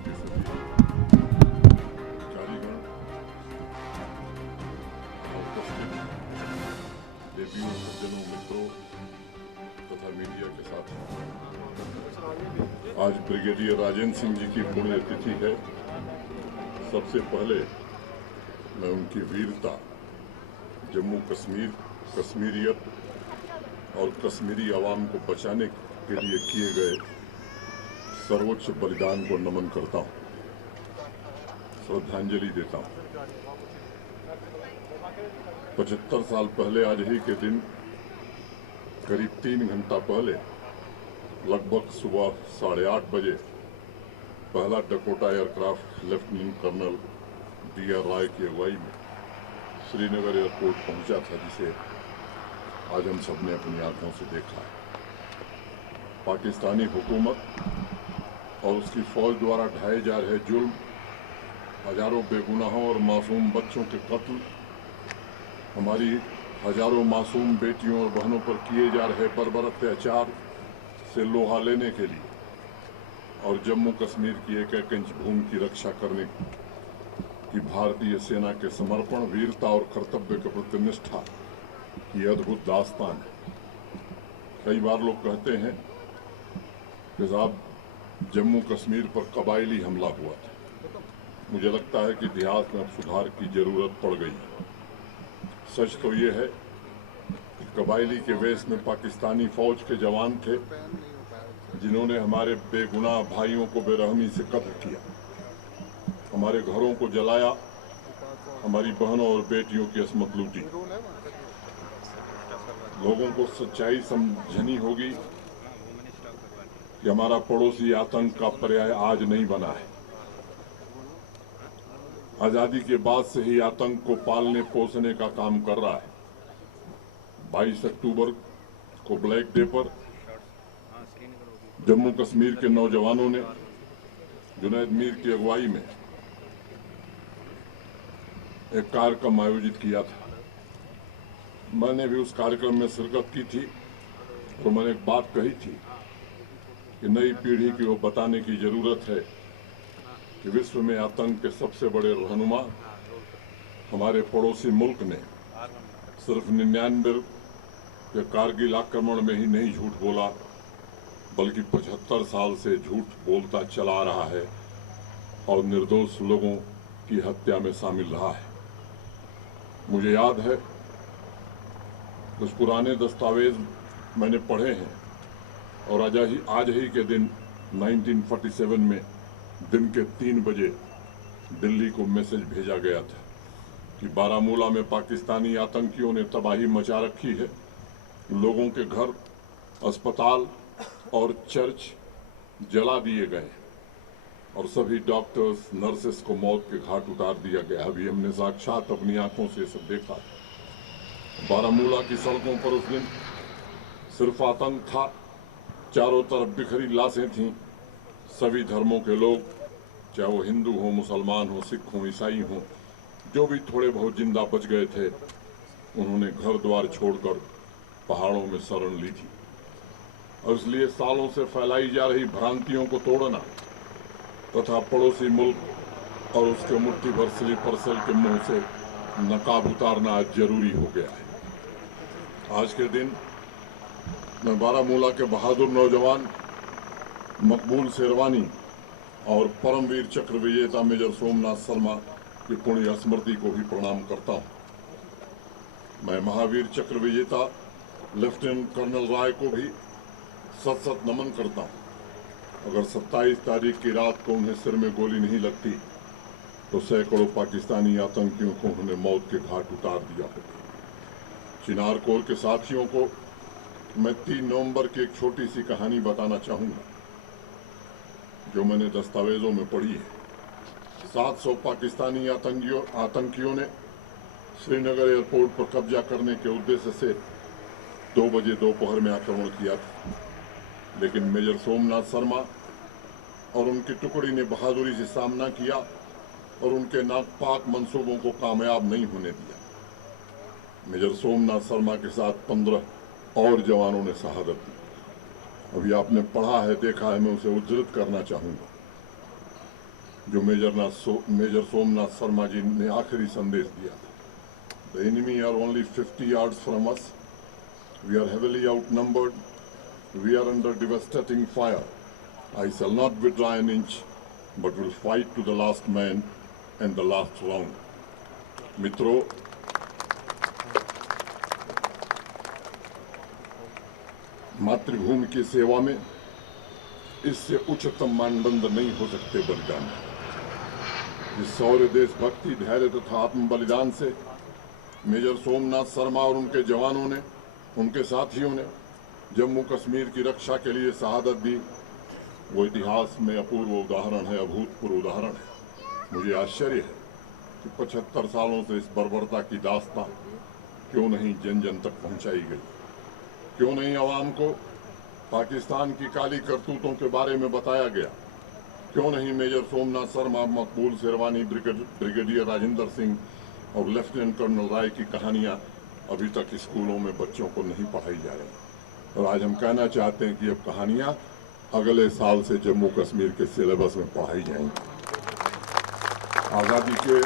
के सभी अधिकारीगण और उपस्थित देवियों, सज्जनों, मित्रों तथा मीडिया के साथ आज ब्रिगेडियर राजेंद्र सिंह जी की पुण्यतिथि है। सबसे पहले मैं उनकी वीरता, जम्मू कश्मीर, कश्मीरियत और कश्मीरी आवाम को बचाने के लिए किए गए सर्वोच्च बलिदान को नमन करता हूँ, श्रद्धांजलि देता हूँ। 75 साल पहले आज ही के दिन करीब 3 घंटा पहले लगभग सुबह 8:30 बजे पहला Dakota aircraft lieutenant colonel D.R. Rai की अगुवाई में श्रीनगर एयरपोर्ट पहुंचा था, जिसे आज हम सब ने अपनी आंखों से देखा है। पाकिस्तानी हुकूमत और उसकी फौज द्वारा ढाए जा रहे जुल्म, हजारों बेगुनाहों और मासूम बच्चों के कत्ल, हमारी हजारों मासूम बेटियों और बहनों पर किए जा रहे बर्बर अत्याचार से लोहा लेने के लिए और जम्मू कश्मीर की एक एक इंच भूमि की रक्षा करने की भारतीय सेना के समर्पण, वीरता और कर्तव्य के प्रति निष्ठा की अद्भुत दास्तान है। कई बार लोग कहते हैं कि साहब जम्मू कश्मीर पर कबायली हमला हुआ था। मुझे लगता है कि इतिहास में अब सुधार की जरूरत पड़ गई है। सच तो ये है कि कबायली के वेश में पाकिस्तानी फौज के जवान थे, जिन्होंने हमारे बेगुनाह भाइयों को बेरहमी से कत्ल किया, हमारे घरों को जलाया, हमारी बहनों और बेटियों की असमत लूटी। लोगों को सच्चाई समझनी होगी कि हमारा पड़ोसी आतंक का पर्याय आज नहीं बना है। आजादी के बाद से ही आतंक को पालने पोसने का काम कर रहा है। 22 अक्टूबर को ब्लैक डे पर जम्मू कश्मीर के नौजवानों ने जुनैद मीर की अगुवाई में एक कार्यक्रम आयोजित किया था। मैंने भी उस कार्यक्रम में शिरकत की थी और मैंने एक बात कही थी कि नई पीढ़ी को बताने की जरूरत है कि विश्व में आतंक के सबसे बड़े रहनुमा हमारे पड़ोसी मुल्क ने सिर्फ 99 के कारगिल आक्रमण में ही नहीं झूठ बोला, बल्कि 75 साल से झूठ बोलता चला रहा है और निर्दोष लोगों की हत्या में शामिल रहा है। मुझे याद है कुछ पुराने दस्तावेज मैंने पढ़े हैं और आज ही के दिन 1947 में दिन के 3 बजे दिल्ली को मैसेज भेजा गया था कि बारामूला में पाकिस्तानी आतंकियों ने तबाही मचा रखी है। लोगों के घर, अस्पताल और चर्च जला दिए गए और सभी डॉक्टर्स, नर्सेस को मौत के घाट उतार दिया गया। अभी हमने साक्षात अपनी आंखों से सब देखा। बारामूला की सड़कों पर उस दिन सिर्फ आतंक था, चारों तरफ बिखरी लाशें थीं। सभी धर्मों के लोग, चाहे वो हिंदू हो, मुसलमान हो, सिख हो, ईसाई हो, जो भी थोड़े बहुत जिंदा बच गए थे, उन्होंने घर द्वार छोड़कर पहाड़ों में शरण ली थी। और इसलिए सालों से फैलाई जा रही भ्रांतियों को तोड़ना तथा पड़ोसी मुल्क और उसके मुट्ठी भर स्लीपर सेल के मुंह से नकाब उतारना आज जरूरी हो गया है। आज के दिन मैं बारामूला के बहादुर नौजवान मकबूल शेरवानी और परमवीर चक्र विजेता मेजर सोमनाथ शर्मा की पुण्य स्मृति को भी प्रणाम करता हूं। मैं महावीर चक्र विजेता लेफ्टिनेंट कर्नल राय को भी सत नमन करता हूं। अगर 27 तारीख की रात को उन्हें सिर में गोली नहीं लगती तो सैकड़ों पाकिस्तानी आतंकियों को उन्होंने मौत के घाट उतार दिया होता। चिनार कोर के साथियों को मैं 3 नवंबर की एक छोटी सी कहानी बताना चाहूंगा जो मैंने दस्तावेजों में पढ़ी है। 700 पाकिस्तानी आतंकियों ने श्रीनगर एयरपोर्ट पर कब्जा करने के उद्देश्य से 2 बजे दोपहर में आक्रमण किया था, लेकिन मेजर सोमनाथ शर्मा और उनकी टुकड़ी ने बहादुरी से सामना किया और उनके नापाक मंसूबों को कामयाब नहीं होने दिया। मेजर सोमनाथ शर्मा के साथ 15 और जवानों ने शहादत दी। अभी आपने पढ़ा है, देखा है, मैं उसे उद्धृत करना चाहूंगा। जो मेजर सोमनाथ शर्मा जी ने आखिरी संदेश दिया था। The enemy are only 50 yards from us. We are heavily outnumbered. We are under devastating fire. I shall not withdraw an inch, but will fight to the last man and the last round. मित्रों, मातृभूमि की सेवा में इससे उच्चतम मानदंड नहीं हो सकते बलिदान। इस शौर्य, देशभक्ति, धैर्य तथा आत्म बलिदान से मेजर सोमनाथ शर्मा और उनके जवानों ने, उनके साथियों ने जम्मू कश्मीर की रक्षा के लिए शहादत दी। वो इतिहास में अपूर्व उदाहरण है, अभूतपूर्व उदाहरण है। मुझे आश्चर्य है कि 75 सालों से इस बर्बरता की दास्तां क्यों नहीं जन जन तक पहुंचाई गई, क्यों नहीं आवाम को पाकिस्तान की काली करतूतों के बारे में बताया गया, क्यों नहीं मेजर सोमनाथ शर्मा, मकबूल शेरवानी, ब्रिगेडियर राजेंद्र सिंह और लेफ्टिनेंट कर्नल राय की कहानियां अभी तक स्कूलों में बच्चों को नहीं पढ़ाई जा रही। और आज हम कहना चाहते हैं कि अब कहानियां अगले साल से जम्मू कश्मीर के सिलेबस में पढ़ाई जाएंगी। आज़ादी के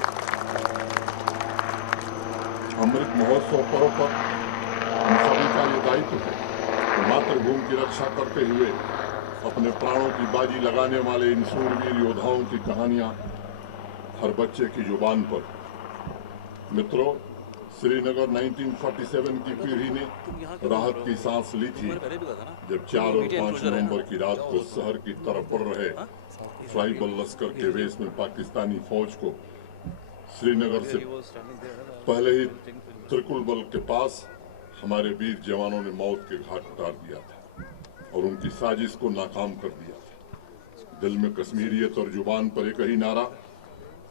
अमृत महोत्सव पर्व पर हम सभी का ये दायित्व है कि मातृभूमि की रक्षा करते हुए अपने प्राणों की बाजी लगाने वाले इन शूरवीर योद्धाओं की कहानियां हर बच्चे की जुबान पर। मित्रों, श्रीनगर 1947 की पीढ़ी ने राहत की सांस ली थी जब 4 और 5 नवंबर की रात को शहर की तरफ बढ़ रहे ट्राइबल लश्कर के वेश में पाकिस्तानी फौज को श्रीनगर से पहले ही त्रिकुलबल के पास हमारे वीर जवानों ने मौत के घाट उतार दिया था और उनकी साजिश को नाकाम कर दिया था। दिल में कश्मीरियत और जुबान पर एक ही नारा,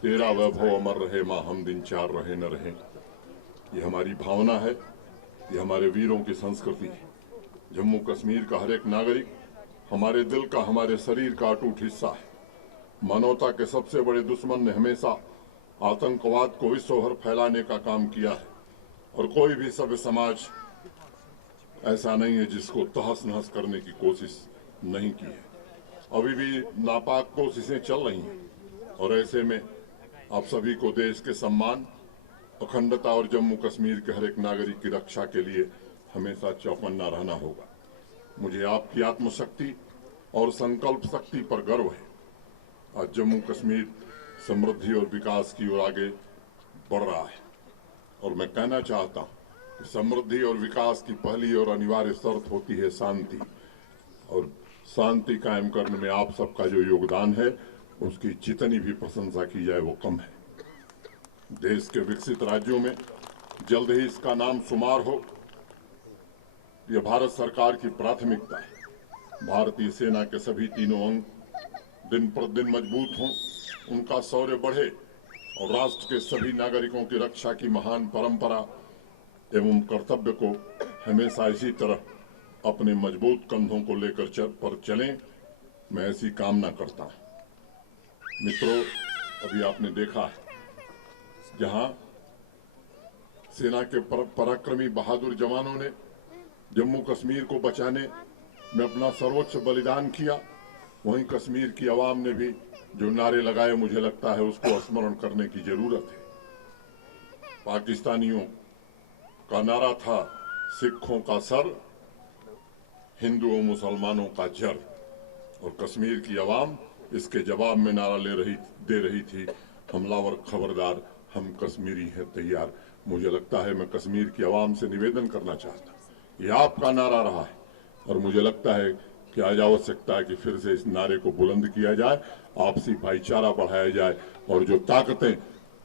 तेरा वैभव अमर रहे माँ हम दिन चार रहे न रहे। ये हमारी भावना है, ये हमारे वीरों की संस्कृति है। जम्मू कश्मीर का हर एक नागरिक हमारे दिल का, हमारे शरीर का अटूट हिस्सा है। मानवता के सबसे बड़े दुश्मन ने हमेशा आतंकवाद को विश्व भर फैलाने का काम किया है और कोई भी सभ्य समाज ऐसा नहीं है जिसको तहस नहस करने की कोशिश नहीं की है। अभी भी नापाक कोशिशें चल रही हैं और ऐसे में आप सभी को देश के सम्मान, अखंडता और जम्मू कश्मीर के हर एक नागरिक की रक्षा के लिए हमेशा चौकन्ना रहना होगा। मुझे आपकी आत्मशक्ति और संकल्प शक्ति पर गर्व है। आज जम्मू कश्मीर समृद्धि और विकास की ओर आगे बढ़ रहा है और मैं कहना चाहता हूं कि समृद्धि और विकास की पहली और अनिवार्य शर्त होती है शांति, और शांति कायम करने में आप सबका जो योगदान है उसकी जितनी भी प्रशंसा की जाए वो कम है। देश के विकसित राज्यों में जल्द ही इसका नाम शुमार हो, यह भारत सरकार की प्राथमिकता है। भारतीय सेना के सभी तीनों अंग दिन प्रतिदिन मजबूत हों, उनका शौर्य बढ़े और राष्ट्र के सभी नागरिकों की रक्षा की महान परंपरा एवं कर्तव्य को हमेशा इसी तरह अपने मजबूत कंधों को लेकर चलें, मैं ऐसी कामना करता हूं। मित्रों, अभी आपने देखा है जहां सेना के पराक्रमी बहादुर जवानों ने जम्मू कश्मीर को बचाने में अपना सर्वोच्च बलिदान किया, वहीं कश्मीर की आवाम ने भी जो नारे लगाए, मुझे लगता है उसको स्मरण करने की जरूरत है। पाकिस्तानियों का नारा था सिखों का सर, हिंदुओं मुसलमानों का जर, और कश्मीर की आवाम इसके जवाब में नारा दे रही थी, हमलावर खबरदार, हम कश्मीरी हैं तैयार। मुझे लगता है मैं कश्मीर की आवाम से निवेदन करना चाहता हूं, ये आपका नारा रहा है और मुझे लगता है कि आज आवश्यकता है कि फिर से इस नारे को बुलंद किया जाए, आपसी भाईचारा बढ़ाया जाए और जो ताकतें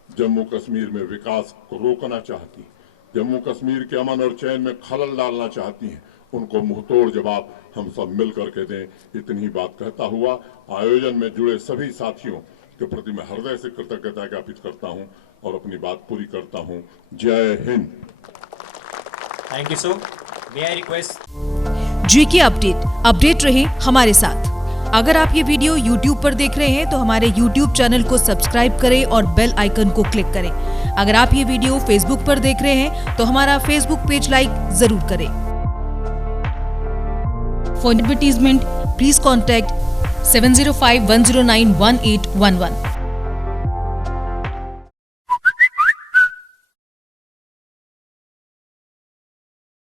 जम्मू कश्मीर में विकास को रोकना चाहती, जम्मू कश्मीर के अमन और चैन में खलल डालना चाहती हैं, उनको मुंहतोड़ जवाब हम सब मिल करके दें। इतनी ही बात कहता हुआ आयोजन में जुड़े सभी साथियों के प्रति मैं हृदय से कृतज्ञता ज्ञापित करता हूं और अपनी बात पूरी करता हूं। जय Hind. Thank you sir. May I request GK update रहे हमारे साथ। अगर आप ये वीडियो YouTube पर देख रहे हैं तो हमारे YouTube चैनल को सब्सक्राइब करें और बेल आइकन को क्लिक करें। अगर आप ये वीडियो Facebook पर देख रहे हैं तो हमारा Facebook पेज लाइक जरूर करें। For advertisement, please contact 705-109-1811.